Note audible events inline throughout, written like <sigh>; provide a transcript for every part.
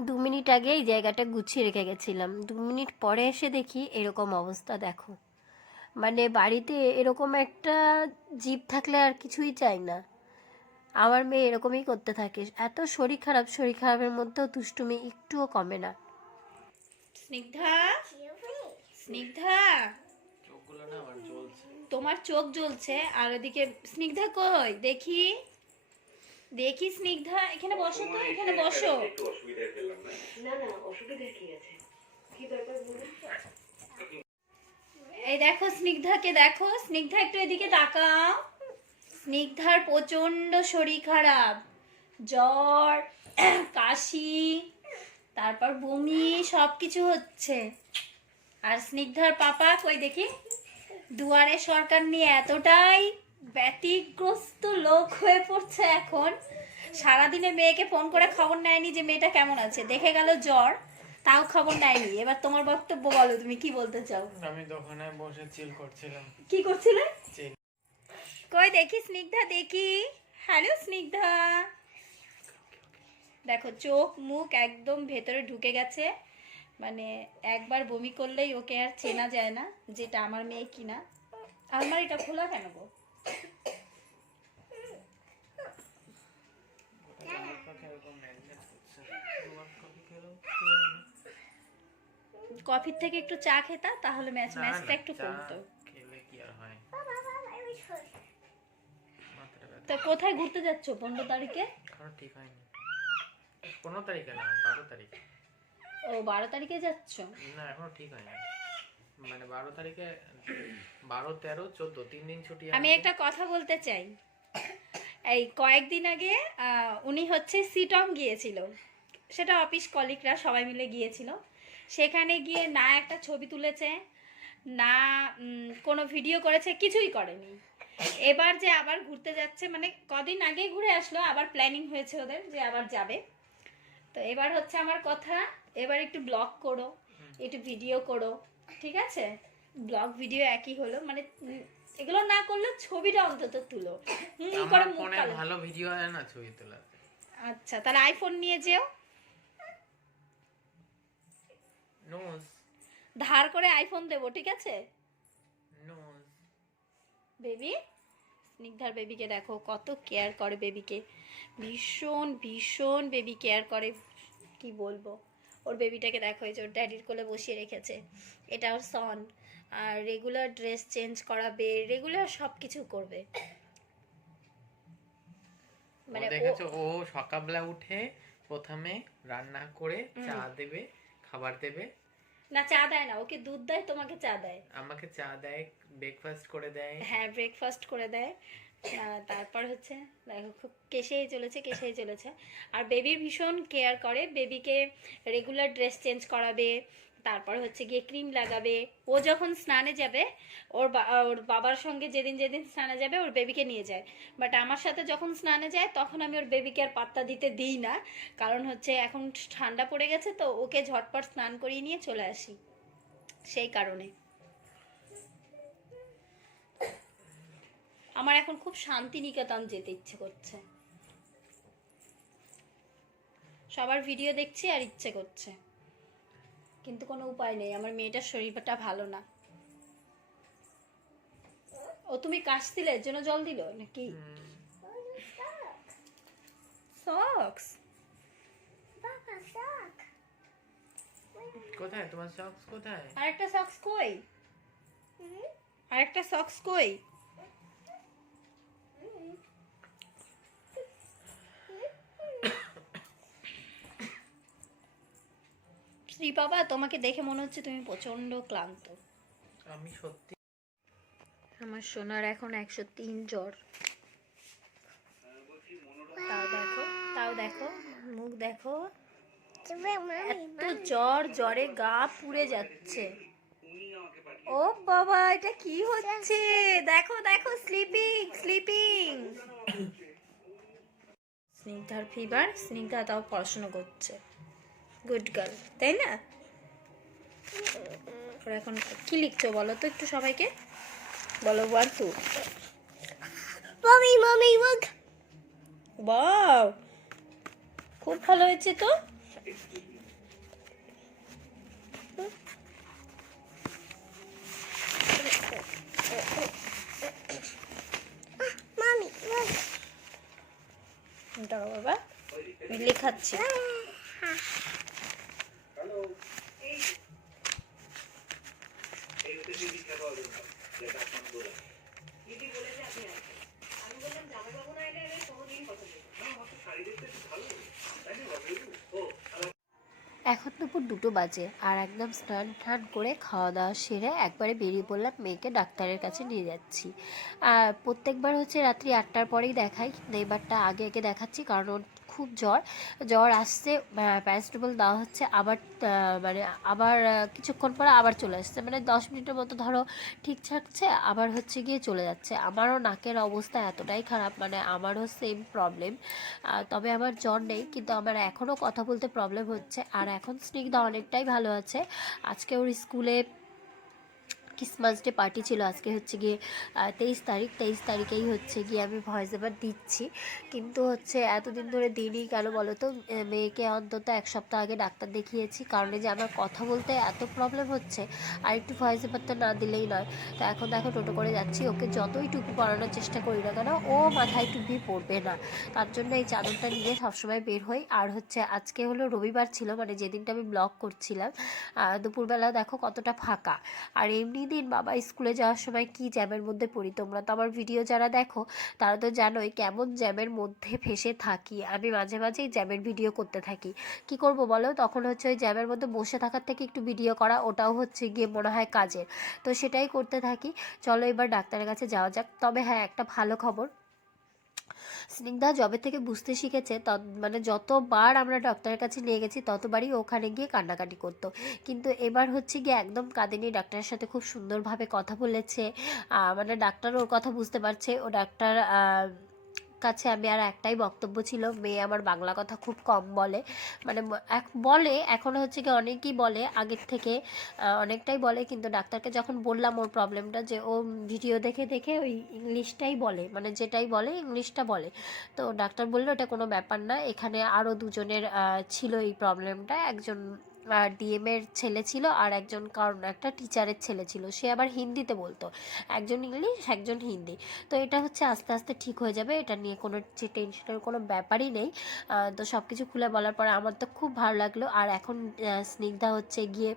দু মিনিট আগে এই জায়গাটা গুছিয়ে রেখে গেছিলাম। দু মিনিট পরে এসে দেখি এরকম অবস্থা দেখো। মানে বাড়িতে এরকম একটা জীব থাকলে আর কিছুই চাই না। আমার মেয়ে এরকমই করতে থাকে। এত শরীর খারাপ শরীর খারাপের মধ্যেও দুষ্টুমি একটুও কমে না। স্নিগ্ধা? স্নিগ্ধা? তোমার চোখ জ্বলছে আর ওদিকে স্নিগ্ধা কই? দেখি। দেখি স্নিগ্ধা এখানে বসো তো এখানে বসো। এই দেখো স্নিগ্ধাকে দেখো স্নিগ্ধা একটু এদিকে তাকাও। স্নিগ্ধার প্রচণ্ড শরীর খারাপ। জ্বর <clears throat> কাশি তারপর বমি সব কিছু হচ্ছে। আর স্নিগ্ধার পাপা কই দেখি? দুয়ারে সরকার নিয়ে এতটাই ব্যতিগ্রস্ত লোক হয়ে পড়ছে এখন। সারাদিনে মেয়েকে ফোন করে খবর নেয়নি যে মেয়েটা কেমন আছে। দেখে গেল জ্বর তাও খবর নেয়নি। এবার তোমার বক্তব্য বলো তুমি কি বলতে চাও? আমি দোকানে বসে চিল করছিলাম। কি করছিলে? কই দেখি স্নিগ্ধা দেখি। হ্যালো স্নিগ্ধা। দেখো চোখ মুখ একদম ভেতরে ঢুকে গেছে। মানে একবার বমি করলেই ওকে আর চেনা যায় না যেটা আমার মেয়ে কিনা। আলমারিটা খোলা কেন গো এরকম ম্যাগনেট করছে তোমার কফি খেলো কফির থেকে একটু চা খেতা তাহলে ম্যাচ ম্যাচটা একটু কমতো। খেলে কি আর হয়? তো কোথায় ঘুরতে যাচ্ছ পনেরো তারিখে? এখনও ঠিক হয়নি। পনেরো তারিখে না বারো তারিখ। ও বারো তারিখে যাচ্ছ? না এখনও ঠিক হয়নি। মানে বারো তারিখে বারো তেরো চোদ্দ তিন দিন ছুটি আমি একটা কথা বলতে চাই। এই কয়েকদিন আগে উনি হচ্ছে সিটং গিয়েছিল। সেটা অফিস কলিগরা সবাই মিলে গিয়েছিল। সেখানে গিয়ে না একটা ছবি তুলেছে, না কোনো ভিডিও করেছে, কিছুই করেনি। এবার যে আবার ঘুরতে যাচ্ছে মানে কদিন আগে ঘুরে আসলো, আবার প্ল্যানিং হয়েছে ওদের যে আবার যাবে। তো এবার হচ্ছে আমার কথা, এবার একটু ব্লগ করো, একটু ভিডিও করো, ঠিক আছে? ব্লগ ভিডিও একই হলো মানে এগুলো না করলে ছবিটা অন্তত তুলো। হুম করে মুখ। ভালো ভিডিও হয় না ছবি তোলা আচ্ছা তাহলে আইফোন নিয়ে যেও। নোজ ধার করে আইফোন দেবো ঠিক আছে? নোজ বেবি স্নিগ্ধার বেবিকে দেখো কত কেয়ার করে বেবিকে। ভীষণ ভীষণ বেবি কেয়ার করে কি বলব? ওর বেবিটাকে দেখো এই যে ওর ড্যাডির কোলে বসিয়ে রেখেছে। এটা ওর সন আর রেগুলার ড্রেস চেঞ্জ করাবে রেগুলার সব কিছু করবে। মানে দেখেছ ও সকালবেলা উঠে প্রথমে রান্না করে চা দেবে খাবার দেবে। না চা দেয় না ওকে দুধ দেয় তোমাকে চা দেয়। আমাকে চা দেয় ব্রেকফাস্ট করে দেয়। হ্যাঁ ব্রেকফাস্ট করে দেয়। তারপর হচ্ছে দেখো খুব কেসেই চলেছে কেসেই চলেছে। আর বেবির ভীষণ কেয়ার করে বেবিকে রেগুলার ড্রেস চেঞ্জ করাবে তারপর হচ্ছে গিয়ে ক্রিম লাগাবে। ও যখন স্নানে যাবে, ওর ওর বাবার সঙ্গে যেদিন যেদিন স্নানে যাবে, ওর বেবিকে নিয়ে যায়। বাট আমার সাথে যখন স্নানে যায়, তখন আমি ওর বেবিকে আর পাত্তা দিতে দিই না। কারণ হচ্ছে এখন ঠান্ডা পড়ে গেছে, তো ওকে ঝটপট স্নান করিয়ে নিয়ে চলে আসি। সেই কারণে। আমার এখন খুব শান্তিনিকেতন যেতে ইচ্ছে করছে। সবার ভিডিও দেখছি আর ইচ্ছে করছে। কিন্তু কোনো উপায় নেই। আমার মেয়েটার শরীরটা ভালো না। ও তুমি কাশছিলে এর জন্য জল দিল নাকি? সক্স কোথায়? তোমার সক্স কোথায়? আরেকটা সক্স কই? আরেকটা সক্স কই? বাবা তোমাকে দেখে মনে হচ্ছে তুমি প্রচণ্ড ক্লান্ত। আমি সত্যি আমার সোনার এখন একশো তিন জ্বর। তাও দেখো তাও দেখো মুখ দেখো। এত জ্বর জ্বরে গা পুড়ে যাচ্ছে। ও বাবা এটা কি হচ্ছে? দেখো দেখো স্লিপিং স্লিপিং স্নিগ্ধার ফিভার স্নিগ্ধা তাও পড়াশোনা করছে। গুড গার্ল তাই না? এখন কি লিখছো বলো তো একটু সবাইকে? বলো ওয়ান টু মামি মামি ওয়াক বাও খুব ভালো হয়েছে তো? মামি দাও বাবা লেখাচ্ছি। এখন দুপুর দুটো বাজে আর একদম স্নান টান করে খাওয়া দাওয়া সেরে একবারে বেরিয়ে পড়লাম মেয়েকে ডাক্তারের কাছে নিয়ে যাচ্ছি। আর প্রত্যেকবার হচ্ছে রাত্রি আটটার পরেই দেখাই এবারটা আগে আগে দেখাচ্ছি কারণ ওর খুব জ্বর। জ্বর আসছে প্যারাসিটামল দেওয়া হচ্ছে, আবার মানে আবার কিছুক্ষণ পরে আবার চলে আসছে। মানে দশ মিনিটের মতো ধরো ঠিক থাকছে, আবার হচ্ছে গিয়ে চলে যাচ্ছে। আমারও নাকের অবস্থা এতটাই খারাপ মানে আমারও সেম প্রবলেম তবে আমার জ্বর নেই, কিন্তু আমার এখনও কথা বলতে প্রবলেম হচ্ছে। আর এখন স্নিগ্ধা অনেকটাই ভালো আছে। আজকে ওর স্কুলে ক্রিসমাস ডে পার্টি ছিল আজকে হচ্ছে গিয়ে তেইশ তারিখ, তেইশ তারিখেই হচ্ছে গিয়ে আমি ভয়েস এবার দিচ্ছি। কিন্তু হচ্ছে এতদিন ধরে দিনই কেন বলো তো মেয়েকে অন্তত এক সপ্তাহ আগে ডাক্তার দেখিয়েছি। কারণ যে আমার কথা বলতে এত প্রবলেম হচ্ছে, আর একটু ভয়েস এবার তো না দিলেই নয়। তো এখন দেখো টোটো করে যাচ্ছি, ওকে যতই টুপি পরানোর চেষ্টা করি না কেন, ও মাথায় টুপি পরবে না। তার জন্য এই চাদরটা নিয়ে সবসময় বের হই। আর হচ্ছে আজকে হলো রবিবার ছিল মানে যেদিনটা আমি ব্লগ করছিলাম দুপুরবেলা দেখো কতটা ফাঁকা। আর এমনি দিন বাবা স্কুলে যাওয়ার সময় কি জ্যামের মধ্যে পড়ি? তোমরা তো আমার ভিডিও যারা দেখো, তারা তো জানোই কেমন জ্যামের মধ্যে ফেসে থাকি। আমি মাঝে মাঝেই জ্যামের ভিডিও করতে থাকি। কি করব বলো? তখন হচ্ছে ওই জ্যামের মধ্যে বসে থাকার থেকে একটু ভিডিও করা, ওটাও হচ্ছে গিয়ে মনে হয় কাজের। তো সেটাই করতে থাকি। চলো এবার ডাক্তারের কাছে যাওয়া যাক। তবে হ্যাঁ একটা ভালো খবর। স্নিগ্ধা জবে থেকে বুঝতে শিখেছে, তত মানে যতবার আমরা ডক্টরের কাছে নিয়ে গেছি, ততবারই ওখানে গিয়ে কান্নাকাটি করতো। কিন্তু এবার হচ্ছে গিয়ে একদম কাঁদেনি ডাক্তারের সাথে খুব সুন্দরভাবে কথা বলেছে। মানে ডাক্তার ওর কথা বুঝতে পারছে। ও ডাক্তার কাছে আমি আর একটাই বক্তব্য ছিল, মেয়ে আমার বাংলা কথা খুব কম বলে। মানে বলে, এখন হচ্ছে কি অনেকেই বলে, আগের থেকে অনেকটাই বলে, কিন্তু ডাক্তারকে যখন বললাম ওর প্রবলেমটা যে, ও ভিডিও দেখে দেখে ওই ইংলিশটাই বলে মানে যেটাই বলে, ইংলিশটা বলে। তো ডাক্তার বলল, এটা কোনো ব্যাপার না, এখানে আরও দুজনের ছিল এই প্রবলেমটা একজন ডিএম এর ছেলে ছিল আর একজন কারণ একটা টিচারের ছেলে ছিল। সে আবার হিন্দিতে বলতো। একজন ইংলিশ একজন হিন্দি। তো এটা হচ্ছে আস্তে আস্তে ঠিক হয়ে যাবে। এটা নিয়ে কোনো টেনশনের কোনো ব্যাপারই নেই। তো সব কিছু খুলে বলার পরে আমার তো খুব ভালো লাগল। আর এখন স্নিগ্ধা হচ্ছে গিয়ে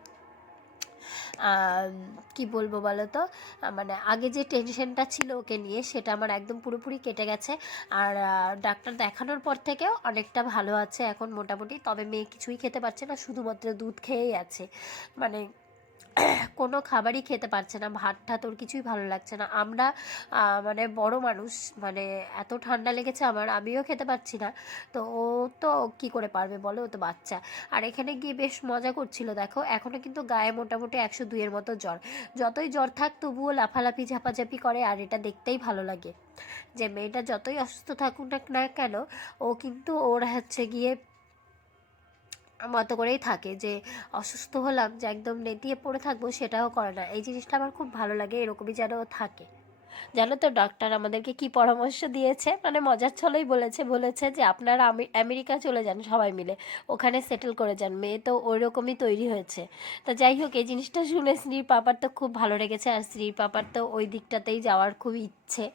কি বলব বলো তো মানে আগে যে টেনশনটা ছিল ওকে নিয়ে সেটা আমার একদম পুরোপুরি কেটে গেছে। আর ডাক্তার দেখানোর পর থেকেও অনেকটা ভালো আছে এখন মোটামুটি। তবে মেয়ে কিছুই খেতে পারছে না, শুধুমাত্র দুধ খেয়েই আছে। মানে কোনো খাবারই খেতে পারছে না ভাত ঠাত ওর কিছুই ভালো লাগছে না। আমরা মানে বড় মানুষ মানে এত ঠান্ডা লেগেছে আমার, আমিও খেতে পারছি না। তো ও তো কি করে পারবে বলো? ও তো বাচ্চা। আর এখানে গিয়ে বেশ মজা করছিল, দেখো। এখনও কিন্তু গায়ে মোটামুটি একশো দুইয়ের মতো জ্বর। যতই জ্বর থাক, তবুও লাফালাফি, ঝাপাঝাপি করে, আর এটা দেখতেই ভালো লাগে। যে মেয়েটা যতই অসুস্থ থাকুক না না কেন, ও কিন্তু ওর হচ্ছে গিয়ে মতো করেই থাকে যে অসুস্থ হলাম, যে একদম নেতিয়ে পড়ে থাকব সেটাও করে না। এই জিনিসটা আমার খুব ভালো লাগে, এরকমই যেন থাকে। জানো তো ডক্টর আমাদেরকে কি পরামর্শ দিয়েছে? মানে মজার ছলেই বলেছে বলেছে যে আপনারা আমি- আমেরিকা চলে যান সবাই মিলে, ওখানে সেটেল করে যান, মেয়ে তো ওই রকমই তৈরি হয়েছে। তো যাই হোক, এই জিনিসটা শুনে শ্রীর পাপার তো খুব ভালো লেগেছে, আর শ্রীর পাপার তো ওই দিকটাতেই যাওয়ার খুব ইচ্ছে।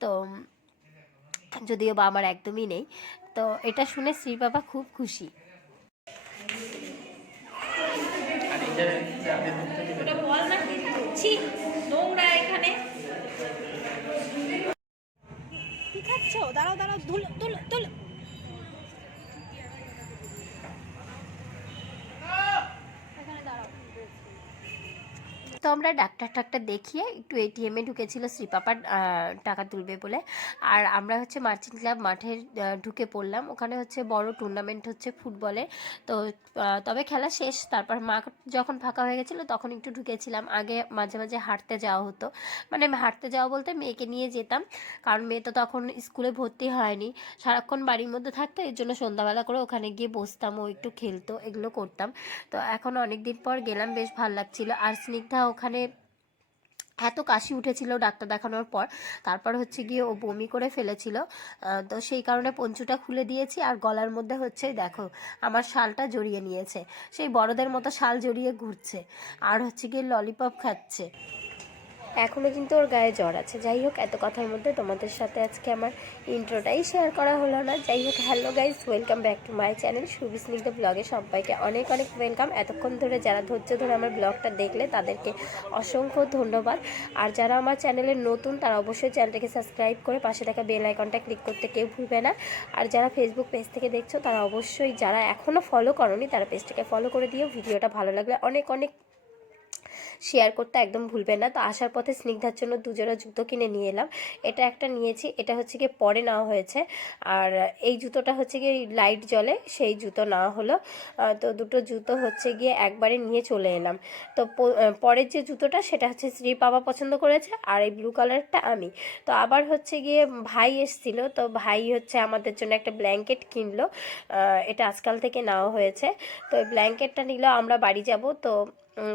তো যদিও বা আমার একদমই নেই, তো এটা শুনে শ্রীর পাপা খুব খুশি। আর এই যে যাদের দুধটা দিবে। ওটা বল না কিন্তু ছি নোংরা এখানে। কি খাচ্ছ? দাঁড়াও দাঁড়াও, ধুলো ধুলো ধুলো। তো আমরা ডাক্তার টাক্তার দেখিয়ে একটু এটিএমে ঢুকেছিল শ্রীপাপার আহ, টাকা তুলবে বলে। আর আমরা হচ্ছে মার্চেন্ট ক্লাব মাঠে ঢুকে পড়লাম। ওখানে হচ্ছে বড় টুর্নামেন্ট হচ্ছে ফুটবলে তো তবে খেলা শেষ। তারপর মা যখন ফাঁকা হয়ে গেছিল তখন একটু ঢুকেছিলাম। আগে মাঝে মাঝে হাঁটতে যাওয়া হতো। মানে হাঁটতে যাওয়া বলতে মেয়েকে নিয়ে যেতাম। কারণ মেয়ে তো তখন স্কুলে ভর্তি হয়নি। সারাক্ষণ বাড়ির মধ্যে থাকতো। এর জন্য সন্ধ্যাবেলা করে ওখানে গিয়ে বসতাম ও একটু খেলতো এগুলো করতাম। তো এখন অনেক দিন পর গেলাম বেশ ভালো লাগছিল। আর স্নিগ্ধা ওখানে এত কাশি উঠেছিল ডাক্তার দেখানোর পর। তারপর হচ্ছে গিয়ে ও বমি করে ফেলেছিল। তো সেই কারণে পঞ্চুটা খুলে দিয়েছি আর গলার মধ্যে হচ্ছে, দেখো, আমার শালটা জড়িয়ে নিয়েছে। সেই বড়দের মতো শাল জড়িয়ে ঘুরছে। আর হচ্ছে গিয়ে ললিপপ খাচ্ছে। এখনও কিন্তু ওর গায়ে জ্বর আছে। যাই হোক, এত কথার মধ্যে তোমাদের সাথে আজকে আমার ইন্ট্রোটাই শেয়ার করা হলো না। যাই হোক hello guys welcome back to my channel Subisnigdha ব্লগে সবাইকে অনেক অনেক ওয়েলকাম এতক্ষণ ধরে যারা ধৈর্য ধরে আমার ব্লগটা দেখলে, তাদেরকে অসংখ্য ধন্যবাদ। আর যারা আমার চ্যানেলে নতুন, তারা অবশ্যই চ্যানেলটাকে সাবস্ক্রাইব করে পাশে থাকা বেল আইকনটা ক্লিক করতে কেউ ভুলবে না। আর যারা ফেসবুক পেজ থেকে দেখছ, তারা অবশ্যই, যারা এখনও ফলো করনি, তারা পেজটাকে ফলো করে দিও। ভিডিওটা ভালো লাগলে অনেক অনেক শেয়ার করতে একদম ভুলবেন না। তো আসার পথে স্নিগ্ধার জন্য দুজোড়া জুতো কিনে নিয়ে এলাম। এটা একটা নিয়েছি, এটা হচ্ছে গিয়ে পরে নেওয়া হয়েছে। আর এই জুতোটা হচ্ছে গিয়ে লাইট জ্বলে সেই জুতো নেওয়া হলো। তো দুটো জুতো হচ্ছে গিয়ে একবারে নিয়ে চলে এলাম। তো পরের যে জুতোটা, সেটা হচ্ছে শ্রী বাবা পছন্দ করেছে, আর এই ব্লু কালারটা আমি। তো আবার হচ্ছে গিয়ে ভাই এসছিল, তো ভাই হচ্ছে আমাদের জন্য একটা ব্ল্যাঙ্কেট কিনলো। এটা আজকাল থেকে নেওয়া হয়েছে। তো ব্ল্যাঙ্কেটটা নিল, আমরা বাড়ি যাব। তো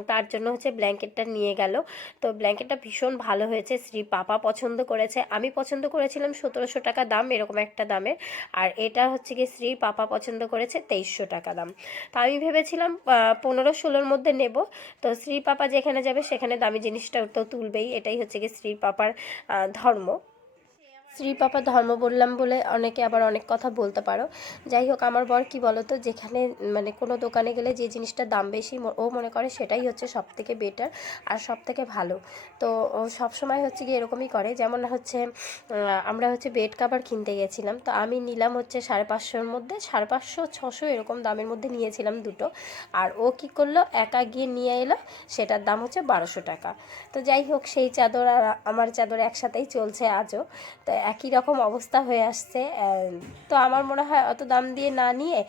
তার জন্য হচ্ছে ব্ল্যাঙ্কেটটা নিয়ে গেল। তো ব্ল্যাঙ্কেটটা ভীষণ ভালো হয়েছে। শ্রী পাপা পছন্দ করেছে। আমি পছন্দ করেছিলাম সতেরোশো টাকা দাম, এরকম একটা দামে আর এটা হচ্ছে কি শ্রী পাপা পছন্দ করেছে তেইশশো টাকা দাম। তো আমি ভেবেছিলাম পনেরো ষোলোর মধ্যে নেব। তো শ্রী পাপা যেখানে যাবে সেখানে দামি জিনিসটা তো তুলবেই। এটাই হচ্ছে কি শ্রী পাপার ধর্ম। শ্রী পাপা ধর্ম বললাম বলে অনেকে আবার অনেক কথা বলতে পারো। যাই হোক, আমার বর কি বলতো, যেখানে মানে কোনো দোকানে গেলে যে জিনিসটার দাম বেশি ও মনে করে সেটাই হচ্ছে সব থেকে বেটার আর সব থেকে ভালো। তো ও সবসময় হচ্ছে কি এরকমই করে। যেমন হচ্ছে আমরা হচ্ছে বেড কাভার কিনতে গেছিলাম। তো আমি নিলাম হচ্ছে সাড়ে পাঁচশোর মধ্যে, সাড়ে পাঁচশো, ছশো এরকম দামের মধ্যে নিয়েছিলাম দুটো। আর ও কি করল, একা গিয়ে নিয়ে এলো, সেটার দাম হচ্ছে বারোশো টাকা। তো যাই হোক, সেই চাদর আর আমার চাদর একসাথেই চলছে আজও। তো একই রকম অবস্থা হয়ে আসছে তো আমার মনে হয় অত দাম দিয়ে না নিয়ে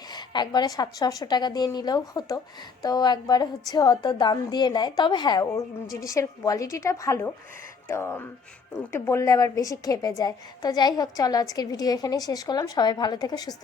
একবারে সাতশো আটশো টাকা দিয়ে নিলেও হতো। তো একবারে হচ্ছে অত দাম দিয়ে নেয়। তবে হ্যাঁ ওর জিনিসের কোয়ালিটিটা ভালো। তো একটু বললে আবার বেশি খেপে যায়। তো যাই হোক, চলো আজকের ভিডিও এখানেই শেষ করলাম। সবাই ভালো থেকে, সুস্থ